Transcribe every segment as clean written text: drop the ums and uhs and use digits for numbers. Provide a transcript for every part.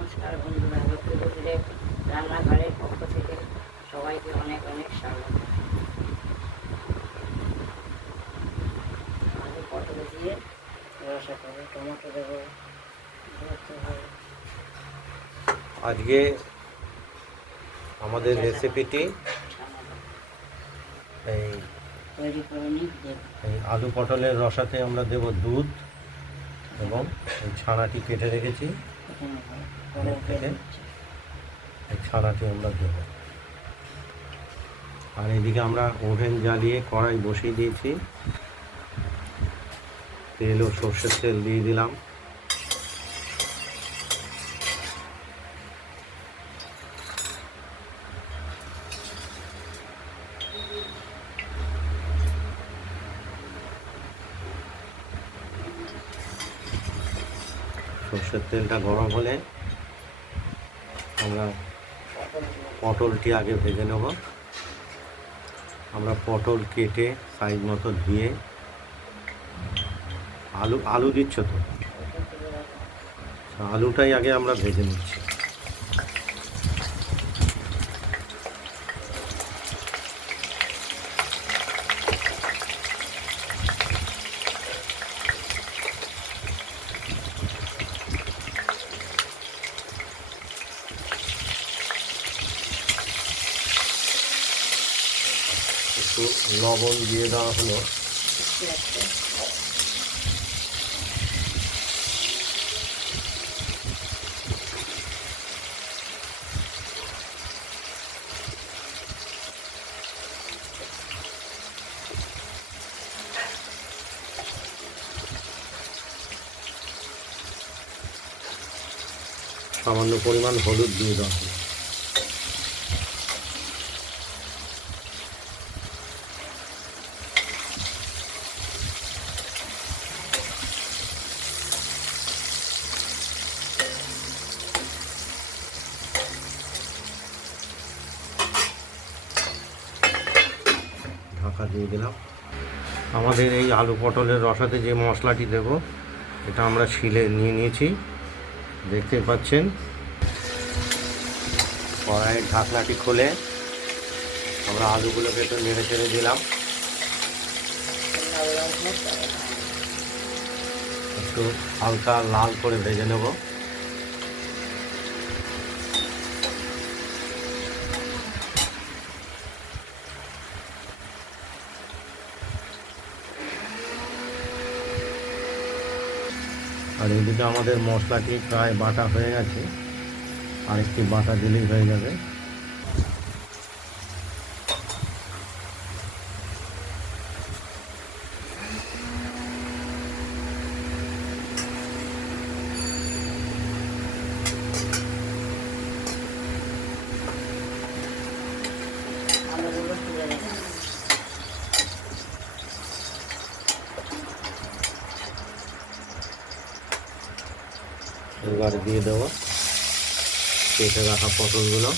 নমস্কার বন্ধুরা, লক্ষ্মীপুরের রান্নাঘরের পক্ষ থেকে সবাইকে অনেক অনেক স্বাগত। আলু পটল দিয়ে রসা করবো, টমেটো দেবো। আজকে আমাদের রেসিপিটি এই তৈরি করে নিই। এই আলু পটলের রসাতে আমরা দেব দুধ এবং এই ছানাটি কেটে রেখেছি, এই ছানাটি আমরা দেব। আর এদিকে আমরা ওভেন জ্বালিয়ে কড়াই বসিয়ে দিয়েছি, তেল ও সর্ষের তেল দিয়ে দিলাম। সর্ষের তেলটা গরম হলে আমরা পটলটি আগে ভেজে নেব। আমরা পটল কেটে সাইজ মতো ধুয়ে, আলু দিচ্ছ তো, আলুটাই আগে আমরা ভেজে নিচ্ছি। একটু লবণ দিয়ে দেওয়া হলো। সামান্য পরিমাণ হলুদ দিয়ে দেওয়া হলো। ঢাকা দিয়ে দিলাম। আমাদের এই আলু পটলের রসাতে যে মশলাটি দেব, এটা আমরা শিলে নিয়ে নিয়েছি, দেখতে পাচ্ছেন। কড়াইয়ের ঢাকনাটি খুলে আমরা আলুগুলোকে একটু নেড়ে চেড়ে দিলাম, একটু হালকা লাল করে ভেজে নেব। আর এদিকে আমাদের মশলাটি প্রায় বাটা হয়ে গেছে, আরেকটি বাটা দিলেই হয়ে যাবে। এবার দিয়ে দেবো কেটে রাখা পটলগুলো।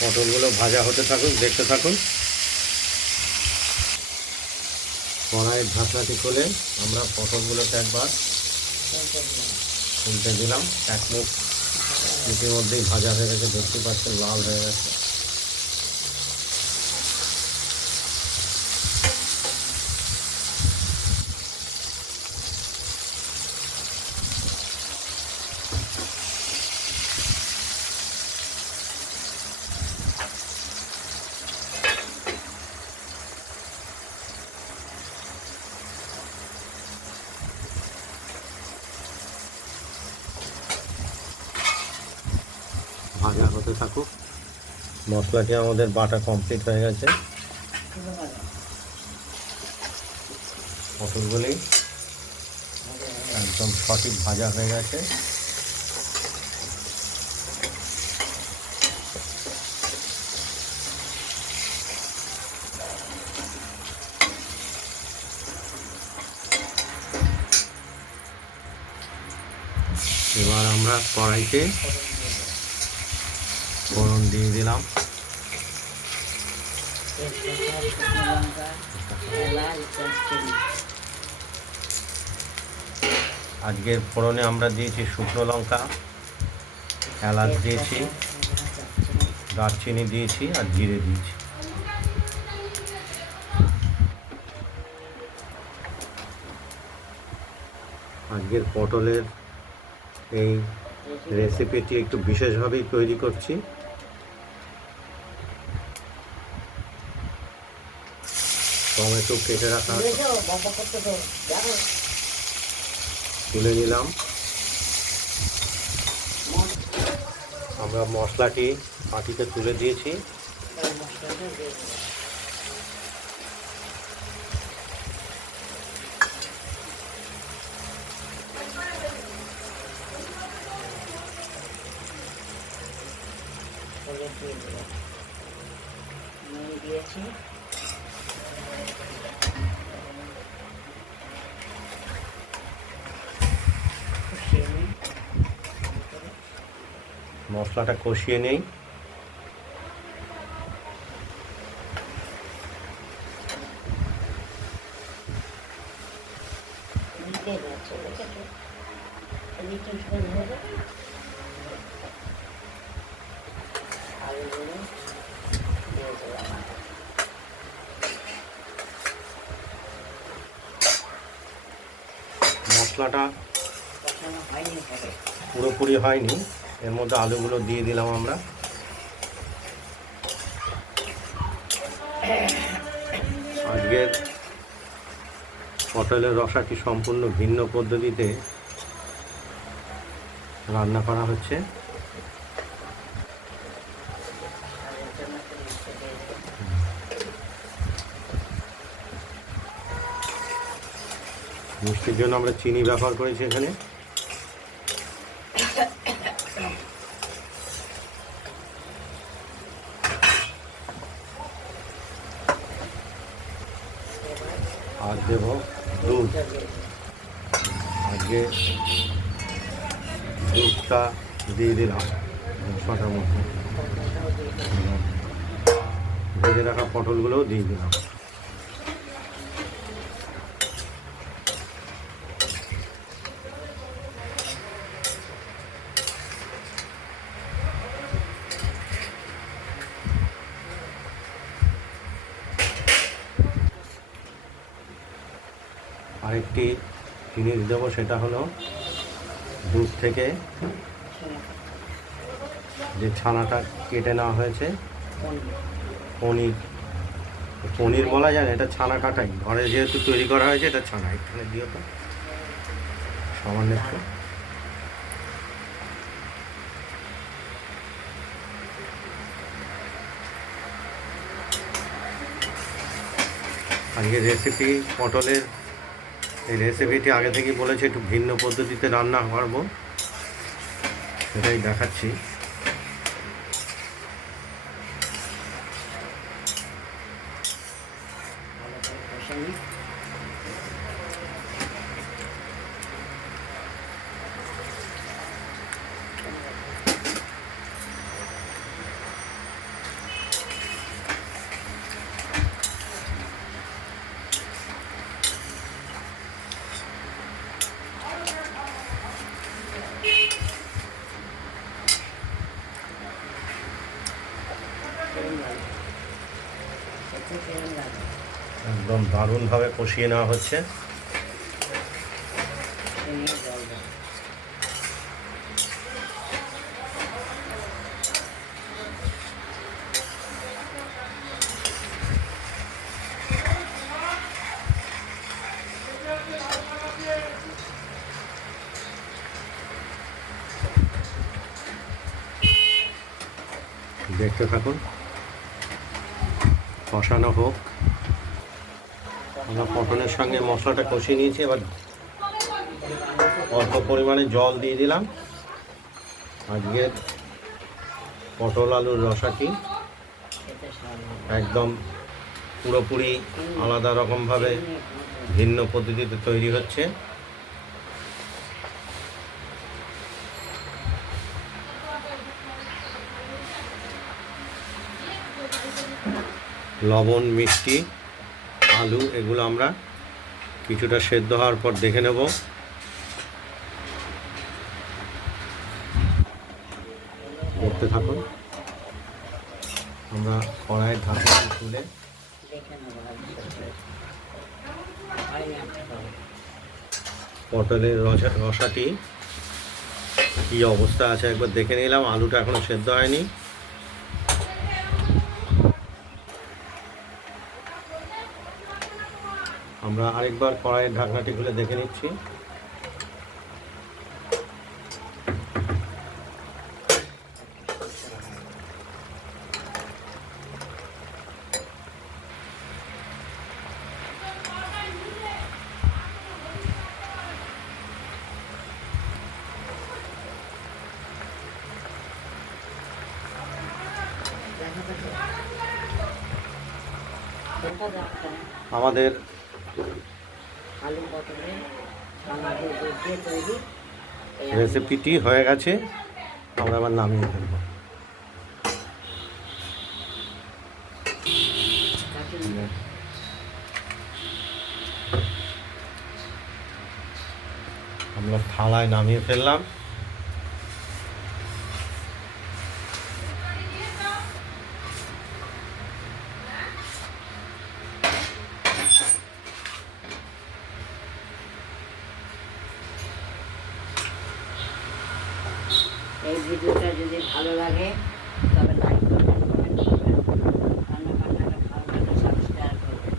পটলগুলো ভাজা হতে থাকুন, দেখতে থাকুন। কড়াইয়ের ঢাকনাটি খুলে আমরা পটলগুলোকে একবার উল্টে দিলাম। এক মুখ ইতিমধ্যেই ভাজা হয়ে গেছে, দেখতে পাচ্ছেন লাল হয়ে গেছে। ভাজা হতে থাকুক। মশলাটি আমাদের বাটা কমপ্লিট হয়ে গেছে। পটলগুলি একদম সঠিক ভাজা হয়ে গেছে। এবার আমরা কড়াইতে ফোড়ন দিয়ে দিলাম। আজকের ফোড়নে আমরা দিয়েছি শুকনো লঙ্কা, এলাচ দিয়েছি, দারচিনি দিয়েছি আর জিরে দিয়েছি। আজকের পটলের এই রেসিপিটি একটু বিশেষভাবেই তৈরি করছি। টমেটো কেটে রাখা তুলে নিলাম। আমরা মশলাটি পাটিতে তুলে দিয়েছি। দিয়েছি মশলাটা কষিয়ে নেই। মশলাটা পুরোপুরি হয়নি, এর মধ্যে আলুগুলো দিয়ে দিলাম আমরা। আজকের পটলের রসাটি সম্পূর্ণ ভিন্ন পদ্ধতিতে রান্না করা হচ্ছে। মিষ্টির জন্য আমরা চিনি ব্যবহার করেছি এখানে। আর দেব দুধ। আজকে দুধটা দিয়ে দিলাম মশলাটার মধ্যে। ভেজে রাখা পটলগুলোও দিয়ে দিলাম। আরেকটি জিনিস দেবো, সেটা হলো দুধ থেকে যে ছানাটা কেটে নেওয়া হয়েছে, পনির। পনির বলা যায় না, এটা ছানা কাটাই। ঘরে যেহেতু তৈরি করা হয়েছে, এটা ছানা। এখানে দিও তো সামান্য একটু। আজকে রেসিপি পটলের এই রেসিপিটি আগে থেকেই বলেছি একটু ভিন্ন পদ্ধতিতে রান্না করবো, সেটাই দেখাচ্ছি। একদম দারুণভাবে কষিয়ে নেওয়া হচ্ছে। দেখতে থাকুন, কষানো হোক। আমরা পটলের সঙ্গে মশলাটা কষিয়ে নিয়েছি, এবার অল্প পরিমাণে জল দিয়ে দিলাম। আজকের পটল আলুর রসাটি একদম পুরোপুরি আলাদা রকমভাবে ভিন্ন পদ্ধতিতে তৈরি হচ্ছে। লবণ, মিষ্টি, আলু এগুলো আমরা কিছুটা সেদ্ধ হওয়ার পর দেখে নেব। দেখতে থাকুন। আমরা কড়াইয়ের ঢাকনা তুলে পটলের রসাটি কী অবস্থা আছে একবার দেখে নিলাম। আলুটা এখনো সেদ্ধ হয়নি। আমরা আরেকবার কড়াইয়ের ঢাকনাটি খুলে দেখে নিচ্ছি। আমাদের আলু পটলে ছানা দিয়ে তৈরি রেসিপিটি হয়ে গেছে। আমরা আবার নামিয়ে ফেলব। আমরা থালায় নামিয়ে ফেললাম। এই ভিডিওটা যদি ভালো লাগে তবে লাইক করবেন, কমেন্ট করবেন, রান্নাবান্নাটা ভালো লাগলে সাবস্ক্রাইব করবেন।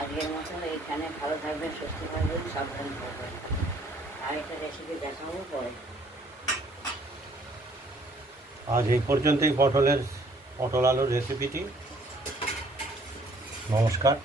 আজকের মতো এখানে ভালো থাকবেন, সুস্থ থাকবেন, সাবধান থাকবেন। আর একটা রেসিপি দেখাবো পরে। আজ এই পর্যন্তই পটল আলুর রেসিপিটি। নমস্কার।